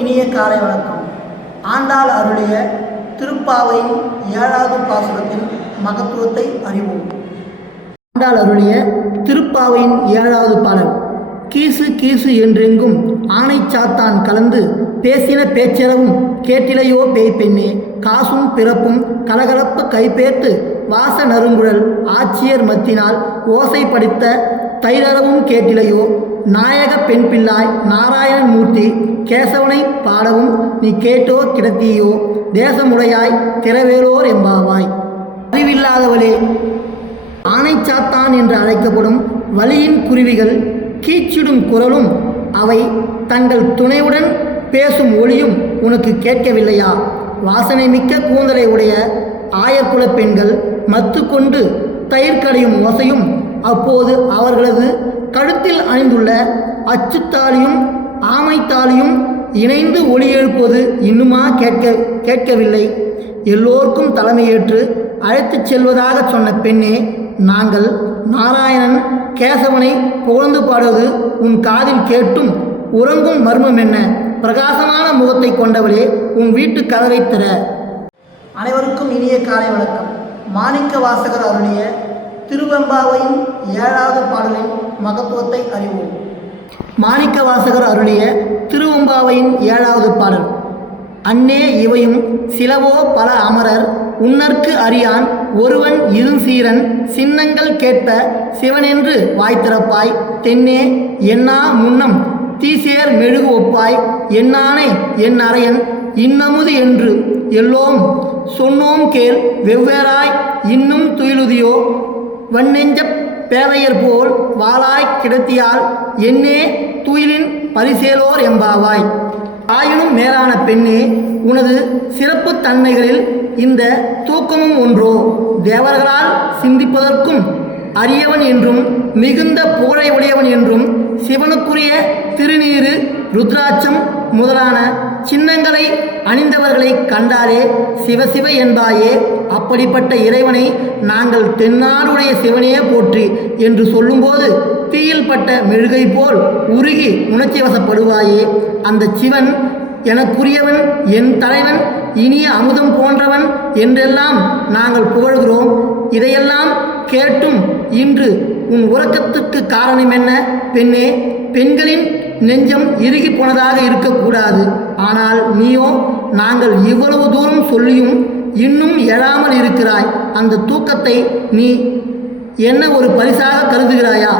இனிய காலை வணக்கம். ஆண்டாள் அருளிய திருப்பாவையின் ஏழாவது பாசுரத்தின் மகத்துவத்தை அறிவோம். ஆண்டாள் அருளிய திருப்பாவையின் ஏழாவது பாடல் கீசு கீசு என்றெங்கும் ஆணை சாத்தான் கலந்து பேசின பேச்செலவும் கேட்டிலையோ பேய் பெண்ணே காசும் பிறப்பும் கலகலப்பு கைப்பேத்து வாச நறுங்குழல் ஆட்சியர் மத்தினால் ஓசை படித்த தைரவும் கேட்டிலையோ நாயக பெண் பிள்ளாய் நாராயணமூர்த்தி கேசவனை பாடவும் நீ கேட்டோ கிடத்தியோ? தேசமுடையாய் திறவேலோர் எம்பாவாய் அறிவில்லாதவளே ஆனைச்சாத்தான் என்று அழைக்கப்படும் வலியின் குருவிகள் கீச்சிடும் குரலும் அவை தங்கள் துணையுடன் பேசும் ஒளியும் உனக்கு கேட்கவில்லையா? வாசனை மிக்க கூந்தலை உடைய ஆயக்குல பெண்கள் மத்து கொண்டு தயிர் கடையும் ஓசையும் அப்போது அவர்களது கழுத்தில் அணிந்துள்ள அச்சுத்தாலியும் ஆமைத்தாலியும் இணைந்து ஒளி எழுப்புவது இன்னுமா கேட்க கேட்கவில்லை. எல்லோருக்கும் தலைமையேற்று அழைத்துச் செல்வதாக சொன்ன பெண்ணே நாங்கள் நாராயணன் கேசவனை புகழ்ந்து பாடுவது உன் காதில் கேட்டும் உறங்கும் மர்மம் என்ன? பிரகாசமான முகத்தை கொண்டவளே உன் வீட்டு கதவை தர அனைவருக்கும் இனிய காலை வணக்கம். மாணிக்க வாசகர் அருளிய திருவெம்பாவையின் ஏழாவது பாடலின் மகத்துவத்தை அறிவோம். மாணிக்க வாசகர் அருளிய திருவம்பாவையின் ஏழாவது பாடல். அன்னே இவையும் சிலவோ பல அமரர் உன்னற்கு அறியான் ஒருவன் இருசீரன் சின்னங்கள் கேட்ப சிவனென்று வாய்த்திறப்பாய் தென்னே என்னா முன்னம் தீசேர் மெழுகு ஒப்பாய். என்னானே என் அறையன் இன்னமுது என்று எல்லோம் சொன்னோம் கேள் வெவ்வேறாய். இன்னும் துயிலுதியோ வன்னெஞ்சப் பேவையர் போல் வாளாய் கிடத்தியால் என்னே துயிலின் பரிசேலோர் எம்பாவாய் ஆயினும் மேலான பெண்ணே உனது சிறப்பு தன்மைகளில் இந்த தூக்கமும் ஒன்றோ தேவர்களால் சிந்திப்பதற்கும் அரியவன் என்றும் மிகுந்த புகழை உடையவன் என்றும் சிவனுக்குரிய திருநீரு ருத்ராட்சம் முதலான சின்னங்களை அணிந்தவர்களை கண்டாரே சிவசிவ என்பாயே. அப்படிப்பட்ட இறைவனை நாங்கள் தென்னாடுடைய சிவனையே போற்றி என்று சொல்லும்போது தீயில் பட்ட மெழுகை போல் உருகி உணர்ச்சி வசப்படுவாயே. அந்த சிவன் எனக்குரியவன் என் தலைவன் இனிய அமுதம் போன்றவன் என்றெல்லாம் நாங்கள் புகழ்கிறோம். இதையெல்லாம் கேட்டும் இன்று உன் உறக்கத்துக்கு காரணம் என்ன பெண்ணே பெண்களின் நெஞ்சம் இறுகி போனதாக இருக்கக்கூடாது. ஆனால் நீயோ நாங்கள் இவ்வளவு தூரம் சொல்லியும் இன்னும் எழாமல் இருக்கிறாய். அந்த தூக்கத்தை நீ என்ன ஒரு பரிசாக கருதுகிறாயா?